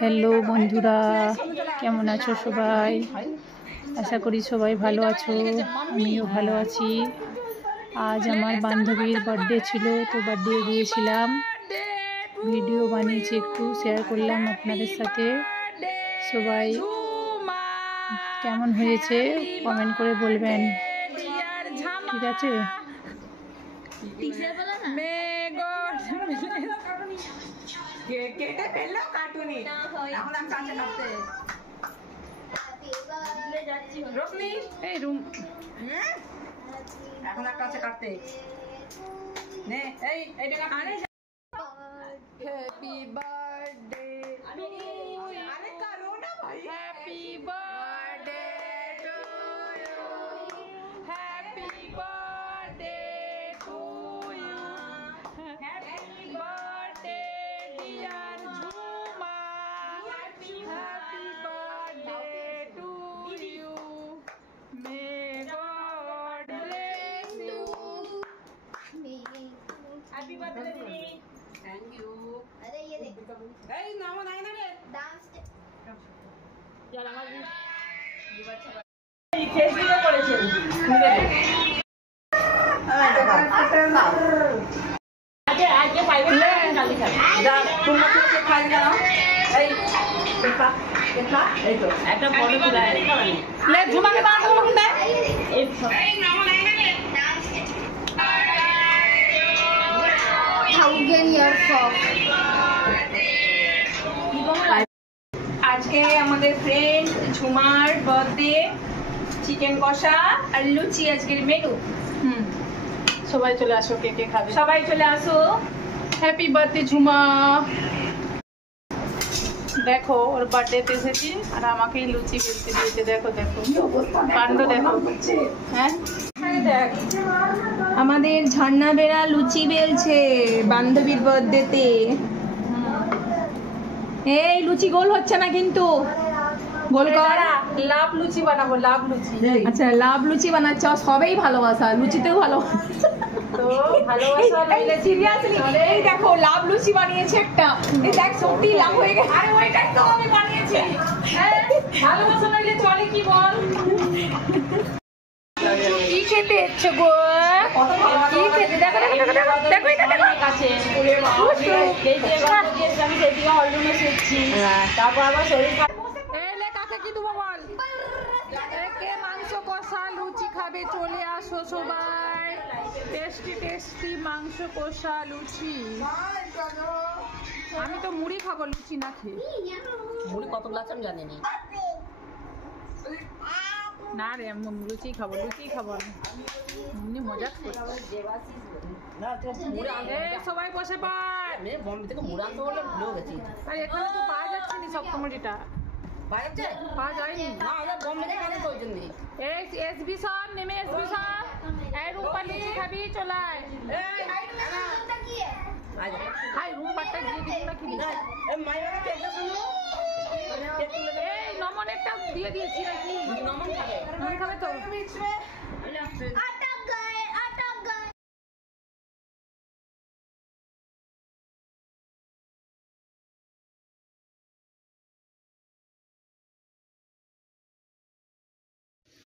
Hello বন্ধুরা, কেমন আছো সবাই? আশা করি সবাই ভালো আছো, আমিও ভালো আছি। আজ আমার বান্ধবীর বার্থডে ছিল, তো বার্থডে গিয়েছিলাম, ভিডিও বানিয়েছি, একটু শেয়ার করলাম আপনাদের সাথে। সবাই কেমন হয়েছে কমেন্ট করে বলবেন, ঠিক আছে? কেটে ফেললো কাটুনি এখন আর কাছে কাটতে রোশনি এই রুম এখন আর কাছে কাটতে নে এই এইটা আরে হ্যাপি বার্থডে আরে কারো না ভাই happy birthday to you, happy birthday to you, happy birthday dear Jhuma, happy birthday to you, may God bless you. Happy birthday दीदी। थैंक यू अरे ये देख এই নাও নাই না রে डांस চল আমার এই ফেসবুকে করেছে আজকে পাইবে না কালি খাবে যা তোমরা কি খাই দাও এই দেখা দেখা এই তো একটা বড় তুলাই লে ঝুমাকে বাঁধো না এই নাও নাই না রে डांस थाउजेंड इयर्स ऑफ আজকে আমাদের ফ্রেন্ড ঝুমার বার্থডে, চিকেন কষা আর লুচি আজকের মেনু। সবাই চলে আসো, কে কে খাবে? সবাই চলে আসো। Happy birthday Jhuma. দেখো ওর বার্থডেতে এসেছি আর আমাকেই লুচি বেলতে দিয়েছে। দেখো দেখো কাণ্ড দেখো। হ্যাঁ দেখ আমাদের ঝর্ণা বেড়া লুচি বেলছে বান্ধবীর বার্থডেতে। এই লুচি গোল হচ্ছে না কিন্তু, গোল কর। লাভ লুচি বানাবো, লাভ লুচি। আচ্ছা লাভ লুচি বানাচ্ছ, সবেই ভালোবাসা, লুচিতেও ভালোবাসা। তো ভালোবাসা মিলে সিরিয়াসলি এই দেখো লাভ লুচি বানিয়েছে একটা, এই দেখ সত্যি লাভ হয়ে গেছে। আরে ওইটাই তো আমি বানিয়েছি। হ্যাঁ, ভালোবাসা মিলে চলে কি বল? কি খেতে ইচ্ছে গো? কি খেতে? দেখো দেখো দেখো দেখো দেখো এটা দেখো কাছে। এই যে গল্প দিয়েছি আমি সেদিকে হলরুমে শিখছি, তারপর আবার শরীর এলে কাকে কি দেবো বল? কে মাংস কষা লুচি খাবে চলে আসো সবাই। টেস্টি টেস্টি মাংস কষা লুচি। আমি তো মুড়ি খাবো লুচি না খেয়ে। মুড়ি কত গ্লাস আমি জানি না রে, আমি লুচি খাবো, লুচি খাবো আমি। এমনি মজা করছি। সবাই বসে পায়। আমি বম্বে থেকে মুড়ি আনতে বললে ভুলেও গেছি। আর এখানে তো পাওয়া যাচ্ছে না সব কমোডিটা, পাওয়া যায়নি। না আমরা বম্বে থেকে আনতে ওই জন্যই। এই এসবি সব নেমে, এসবি সব এই রূপা লুচি খাবি চলায়। হাই রূপাটা দিয়ে দিবি না কি? এই মাইয়াকে কেটে শুনো, এই নমনেরটা দিয়ে দিয়েছি নাকি? নমন খাবে, নমন খাবে তো? আরে